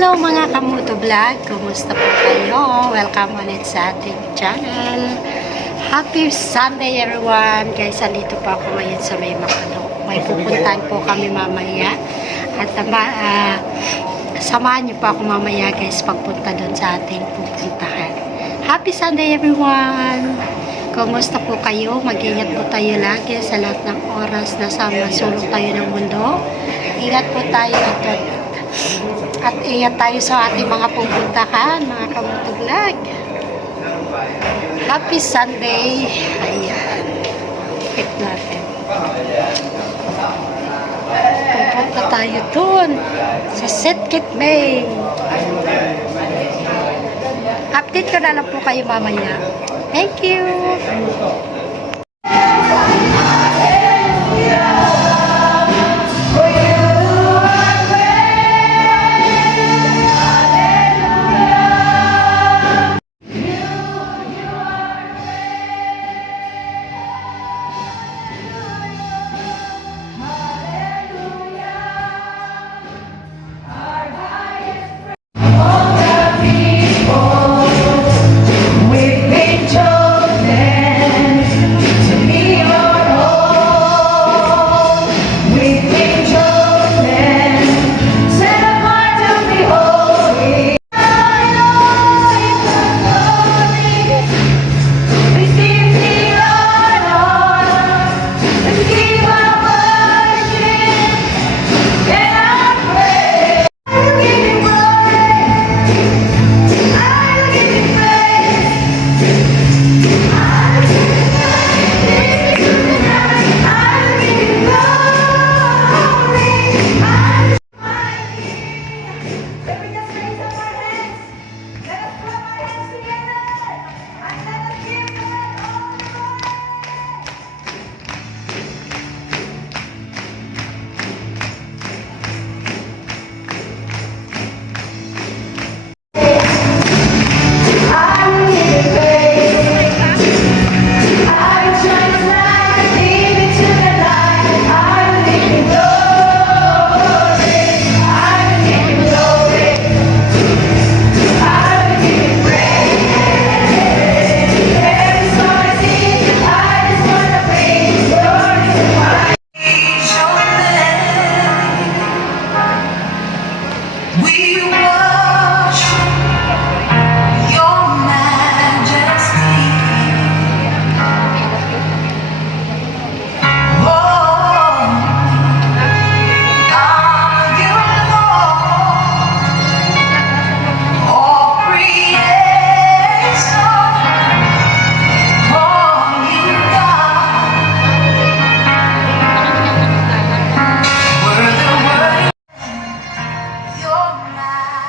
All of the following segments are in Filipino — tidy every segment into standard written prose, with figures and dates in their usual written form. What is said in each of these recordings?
Hello mga Kamuto Vlog! Kumusta po kayo? Welcome ulit sa ating channel. Happy Sunday everyone! Guys, andito po ako ngayon sa May Makano. May pupuntahan po kami mamaya. At samahan niyo po ako mamaya guys pagpunta doon sa ating pupuntahan. Happy Sunday everyone! Kumusta po kayo? Mag-ingat po tayo lagi sa lahat ng oras na sa masulong tayo ng mundo. Ingat po tayo at ingat tayo sa ating mga pupuntahan, mga Kamuto Vlog. Happy Sunday! Ayan. Fit natin. Pupunta tayo dun sa Setkit May. Update ko na lang po kayo mamaya. Thank you! You're mine.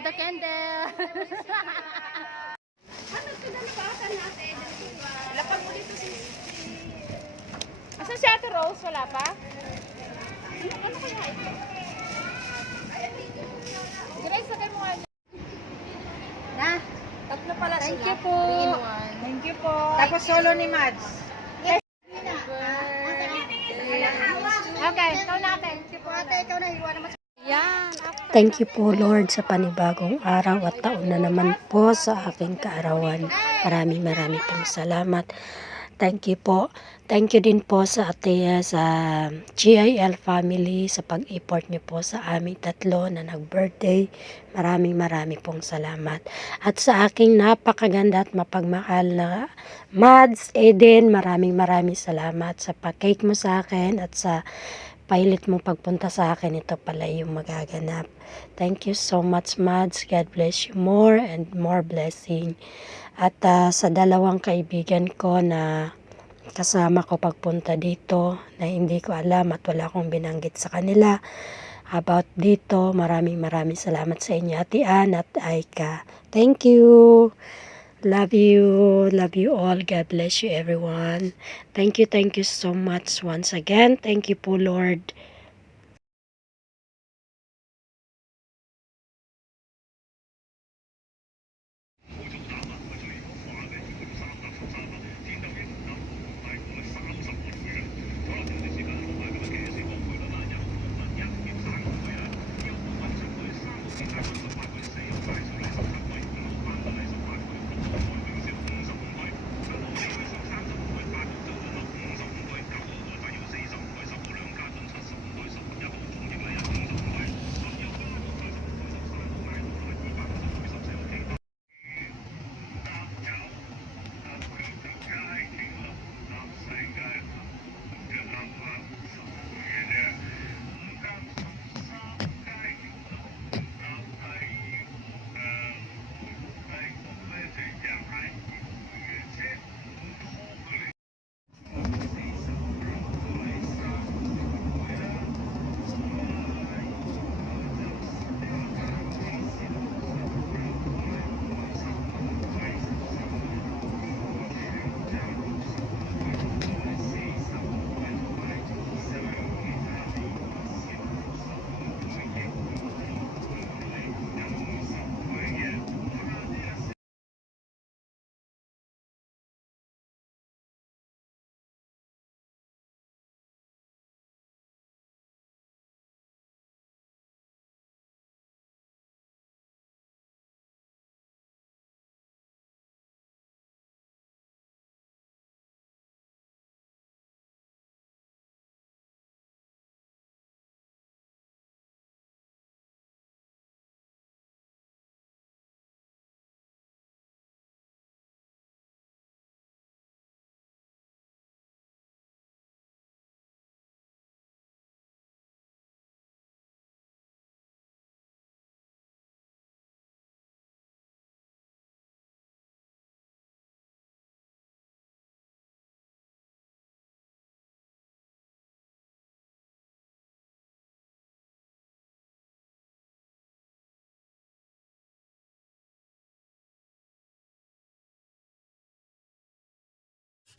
Blow the candle. Lapag mo dito si... Asan si Ate Rose? Wala pa? Ano kaya ito? Grace, sagay mo nga. Na, Tatlo pala sila. thank you po. Thank you po. Tapos solo ni Mads. Okay, ikaw natin. Thank you po ate, ikaw na iwan naman. Yan. Thank you po Lord sa panibagong araw at taon na naman po sa aking kaarawan. Maraming pong salamat. Thank you po. Thank you din po sa Atea, sa GIL family, sa pag-import niyo po sa aming tatlo na nag-birthday. Maraming pong salamat. At sa aking napakaganda at mapagmahal na Mads, Eden, maraming salamat sa pag-cake mo sa akin at sa pilit mong pagpunta sa akin. Ito pala yung magaganap. Thank you so much Mads. God bless you more and more blessing. At sa dalawang kaibigan ko na kasama ko pagpunta dito na hindi ko alam at wala akong binanggit sa kanila about dito, maraming salamat sa inyo Ate Ann at Aika. Thank you. Love you all. God bless you everyone. Thank you so much once again. Thank you po Lord.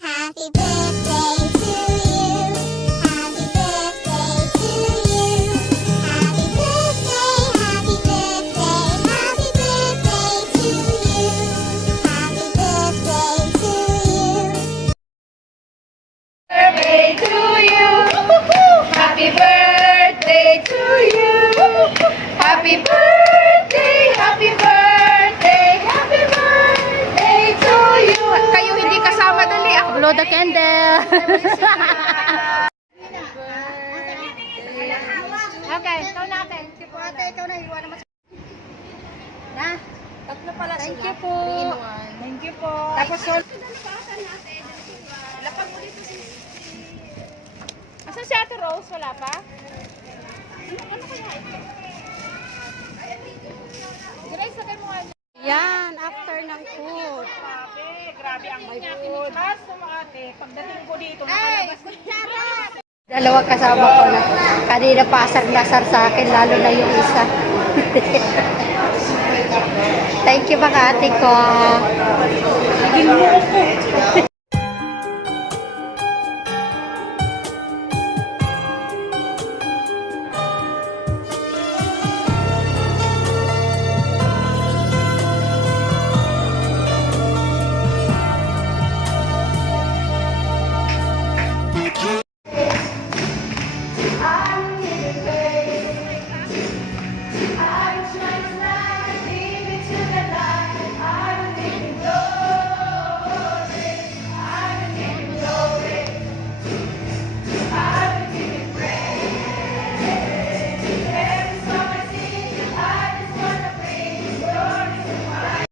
Happy birthday to you. Happy birthday to you. Happy birthday, happy birthday, happy birthday to you. Happy birthday to you. Birthday to you. Happy birthday to you. Happy birthday, happy birthday, happy birthday to you. Kayo hindi kasama dali ako. Blow the candle. Okay, ikaw natin. Thank you po ate, ikaw na iwan naman. Na, Tatlo pala thank sila. you po. Thank you po. Tapos solo. Lapag mo dito si... Asan si Ate Rose? Wala pa? Ano kaya ito? Grace, sagay mo nga. Yan, after ng food. Grabe ang may food. Kaso mga ate, pagdating ko dito, nakalabas ko. Dalawa kasama ko na. Kanina pasar-lasar sa akin, lalo na yung isa. Thank you mga ate ko.